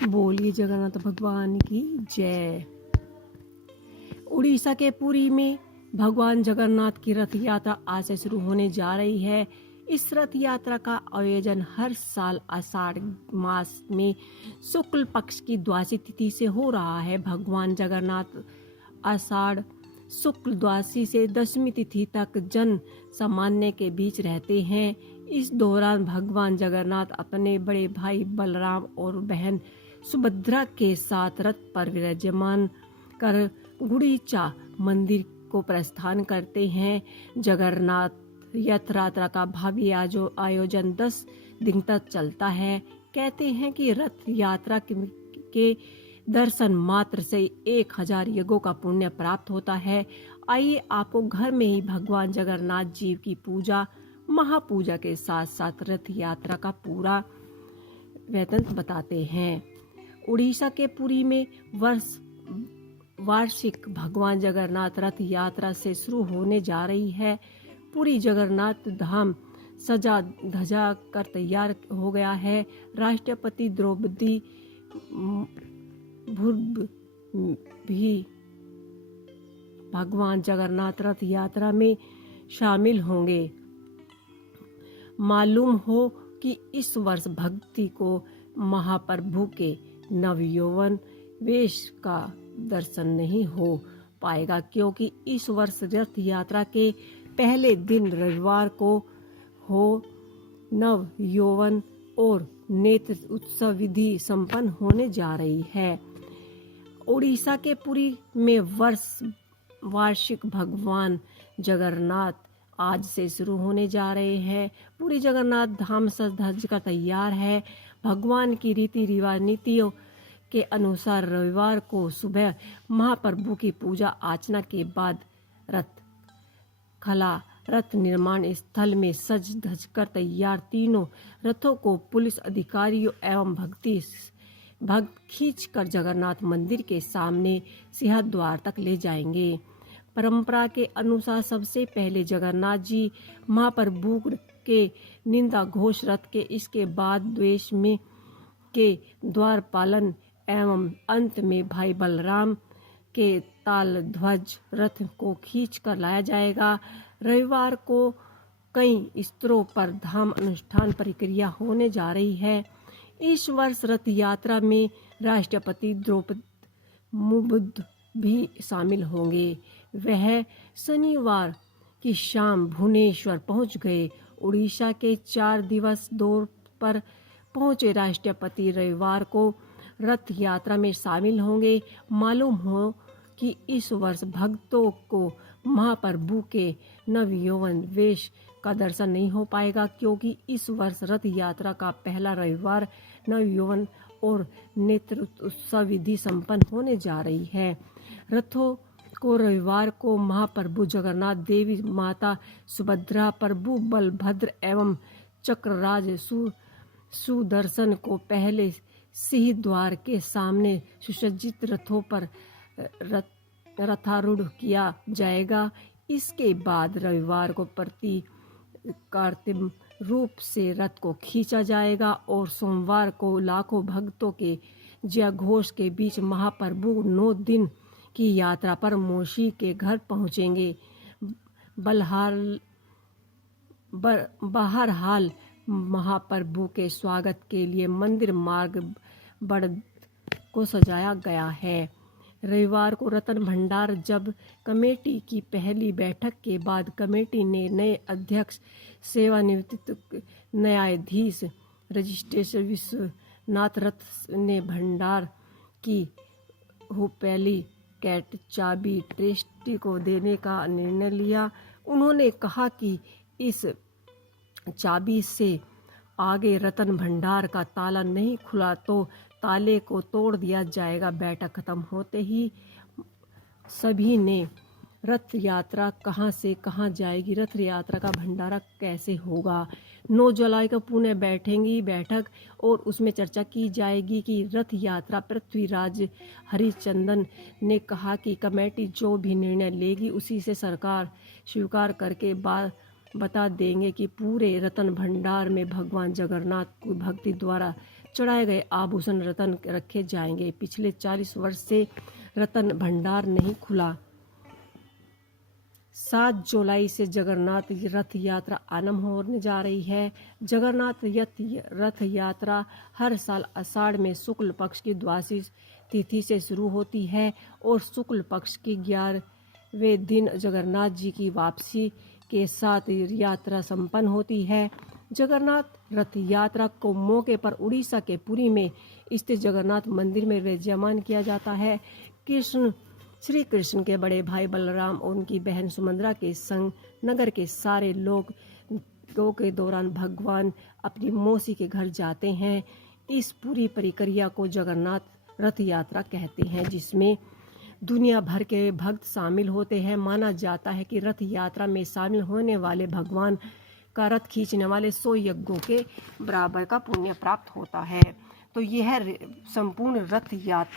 बोलिए जगन्नाथ भगवान की जय। उड़ीसा के पुरी में भगवान जगन्नाथ की रथ यात्रा आज से शुरू होने जा रही है। इस रथ यात्रा का आयोजन हर साल आषाढ़ मास में शुक्ल पक्ष की द्वादशी तिथि से हो रहा है। भगवान जगन्नाथ आषाढ़ शुक्ल द्वादशी से दशमी तिथि तक जन सामान्य के बीच रहते हैं। इस दौरान भगवान जगन्नाथ अपने बड़े भाई बलराम और बहन सुभद्रा के साथ रथ पर विराजमान कर गुड़ीचा मंदिर को प्रस्थान करते हैं। जगन्नाथ यात्रा का भव्य आयोजन 10 दिन तक चलता है। कहते हैं कि रथ यात्रा के दर्शन मात्र से 1000 यज्ञों का पुण्य प्राप्त होता है। आइए आपको घर में ही भगवान जगन्नाथ जी की पूजा महापूजा के साथ साथ रथ यात्रा का पूरा वृत्तांत बताते हैं। उड़ीसा के पुरी में वार्षिक भगवान जगन्नाथ रथ यात्रा से शुरू होने जा रही है। पुरी जगन्नाथ धाम सजा धजा कर तैयार हो गया है। राष्ट्रपति द्रौपदी मुर्मू भी भगवान जगन्नाथ रथ यात्रा में शामिल होंगे। मालूम हो कि इस वर्ष भक्ति को महाप्रभु के नवयौवन वेश का दर्शन नहीं हो पाएगा, क्योंकि इस वर्ष रथ यात्रा के पहले दिन रविवार को हो नव यौवन और नेत्र उत्सव विधि संपन्न होने जा रही है। उड़ीसा के पुरी में वार्षिक भगवान जगन्नाथ आज से शुरू होने जा रहे हैं। पूरी जगन्नाथ धाम सज धज कर तैयार है। भगवान की रीति रिवाज नीतियों के अनुसार रविवार को सुबह महाप्रभु की पूजा अर्चना के बाद रथ निर्माण स्थल में सज धज कर तैयार तीनों रथों को पुलिस अधिकारियों एवं भक्त खींचकर जगन्नाथ मंदिर के सामने सिंहद्वार तक ले जाएंगे। परंपरा के अनुसार सबसे पहले जगन्नाथ जी महाप्रभु के निंदा घोष रथ के, इसके बाद द्वेष में के द्वारपालन एवं अंत में भाई बलराम के ताल ध्वज रथ को खींचकर लाया जाएगा। रविवार को कई स्तरों पर धाम अनुष्ठान प्रक्रिया होने जा रही है। इस वर्ष रथ यात्रा में राष्ट्रपति द्रौपदी मुर्मू भी शामिल होंगे। वह शनिवार की शाम भुवनेश्वर पहुंच गए। उड़ीसा के 4 दिवस दौरे पर पहुंचे राष्ट्रपति रविवार को रथ यात्रा में शामिल होंगे। मालूम हो कि इस वर्ष भक्तों को महाप्रभु के नवयौवन वेश का दर्शन नहीं हो पाएगा, क्योंकि इस वर्ष रथ यात्रा का पहला रविवार नवयौवन और नेत्र उत्सव विधि संपन्न होने जा रही है। रथों को रविवार को महाप्रभु जगन्नाथ, देवी माता सुभद्रा, प्रभु बलभद्र एवं चक्रराज सुदर्शन को पहले सिंहद्वार के सामने सुसज्जित रथों पर रथारूढ़ किया जाएगा। इसके बाद रविवार को प्रतीकात्मक रूप से रथ को खींचा जाएगा और सोमवार को लाखों भक्तों के जय घोष के बीच महाप्रभु 9 दिन की यात्रा पर मौसी के घर पहुंचेंगे। बहरहाल महाप्रभु के स्वागत के लिए मंदिर मार्ग बड़ को सजाया गया है। रविवार को रतन भंडार जब कमेटी की पहली बैठक के बाद कमेटी ने नए अध्यक्ष, सेवानिवृत्त न्यायाधीश रजिस्ट्रेशन विश्वनाथ रथ ने भंडार की पहली कैट चाबी ट्रस्टी को देने का निर्णय लिया। उन्होंने कहा कि इस चाबी से आगे रतन भंडार का ताला नहीं खुला तो ताले को तोड़ दिया जाएगा। बैठक खत्म होते ही सभी ने रथ यात्रा कहां से कहां जाएगी, रथ यात्रा का भंडारा कैसे होगा, 9 जुलाई को पुणे बैठेंगी बैठक और उसमें चर्चा की जाएगी कि रथ यात्रा। पृथ्वीराज हरिचंदन ने कहा कि कमेटी जो भी निर्णय लेगी उसी से सरकार स्वीकार करके बता देंगे कि पूरे रतन भंडार में भगवान जगन्नाथ को भक्ति द्वारा चढ़ाए गए आभूषण रत्न रखे जाएंगे। पिछले 40 वर्ष से रत्न भंडार नहीं खुला। 7 जुलाई से जगन्नाथ रथ यात्रा आरंभ होने जा रही है। जगन्नाथ रथ यात्रा हर साल आषाढ़ में शुक्ल पक्ष की द्वादशी तिथि से शुरू होती है और शुक्ल पक्ष की 11वें दिन जगन्नाथ जी की वापसी के साथ यात्रा संपन्न होती है। जगन्नाथ रथ यात्रा को मौके पर उड़ीसा के पुरी में स्थित जगन्नाथ मंदिर में विराजमान किया जाता है। श्री कृष्ण के बड़े भाई बलराम और उनकी बहन सुभद्रा के संग नगर के सारे लोगों के दौरान भगवान अपनी मौसी के घर जाते हैं। इस पूरी प्रक्रिया को जगन्नाथ रथ यात्रा कहते हैं, जिसमें दुनिया भर के भक्त शामिल होते हैं। माना जाता है कि रथ यात्रा में शामिल होने वाले भगवान का रथ खींचने वाले 100 यज्ञों के बराबर का पुण्य प्राप्त होता है। तो यह संपूर्ण रथ यात्रा